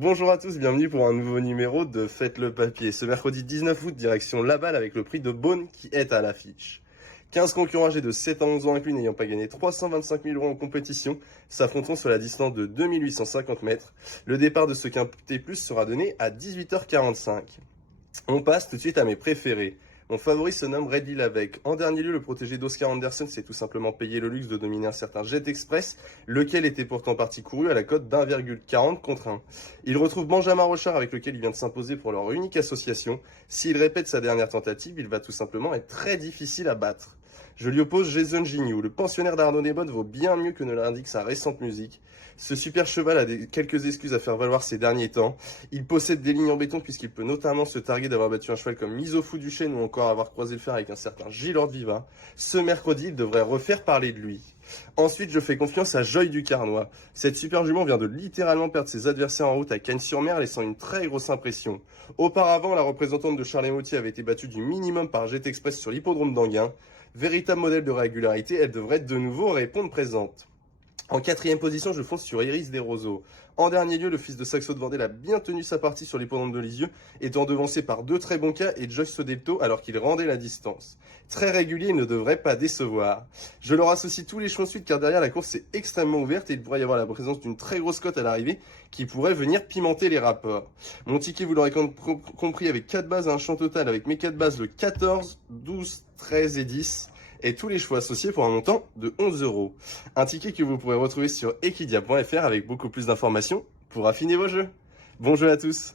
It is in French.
Bonjour à tous, bienvenue pour un nouveau numéro de Faites le papier. Ce mercredi 19 août, direction Laval avec le prix de Beaune qui est à l'affiche. 15 concurrents âgés de 7 à 11 ans inclus n'ayant pas gagné 325 000 euros en compétition s'affronteront sur la distance de 2850 mètres. Le départ de ce quintet plus sera donné à 18h45. On passe tout de suite à mes préférés. Mon favori se nomme Reddy Lavec. En dernier lieu, le protégé d'Oscar Anderson s'est tout simplement payé le luxe de dominer un certain Jet Express, lequel était pourtant parti couru à la cote d'1,40 contre 1. Il retrouve Benjamin Rochard avec lequel il vient de s'imposer pour leur unique association. S'il répète sa dernière tentative, il va tout simplement être très difficile à battre. Je lui oppose Jason Gignoux. Le pensionnaire d'Arnaud Desbonnes vaut bien mieux que ne l'indique sa récente musique. Ce super cheval a quelques excuses à faire valoir ces derniers temps. Il possède des lignes en béton puisqu'il peut notamment se targuer d'avoir battu un cheval comme Misofou du Chêne ou encore avoir croisé le fer avec un certain Gilord Viva. Ce mercredi, il devrait refaire parler de lui. Ensuite, je fais confiance à Joy du Carnois. Cette super jument vient de littéralement perdre ses adversaires en route à Cagnes-sur-Mer, laissant une très grosse impression. Auparavant, la représentante de Charles Moutier avait été battue du minimum par Jet Express sur l'hippodrome d'Anguin. Véritable modèle de régularité, elle devrait de nouveau répondre présente. En quatrième position, je fonce sur Iris Desroseaux. En dernier lieu, le fils de Saxo de Vendée a bien tenu sa partie sur l'hippodrome de Lisieux, étant devancé par deux très bons cas et Joyce Sodelto alors qu'il rendait la distance. Très régulier, il ne devrait pas décevoir. Je leur associe tous les choix ensuite car derrière la course est extrêmement ouverte et il pourrait y avoir la présence d'une très grosse cote à l'arrivée qui pourrait venir pimenter les rapports. Mon ticket, vous l'aurez compris, avec 4 bases à un champ total avec mes 4 bases le 14, 12, 13 et 10. Et tous les choix associés pour un montant de 11 euros. Un ticket que vous pourrez retrouver sur equidia.fr avec beaucoup plus d'informations pour affiner vos jeux. Bon jeu à tous!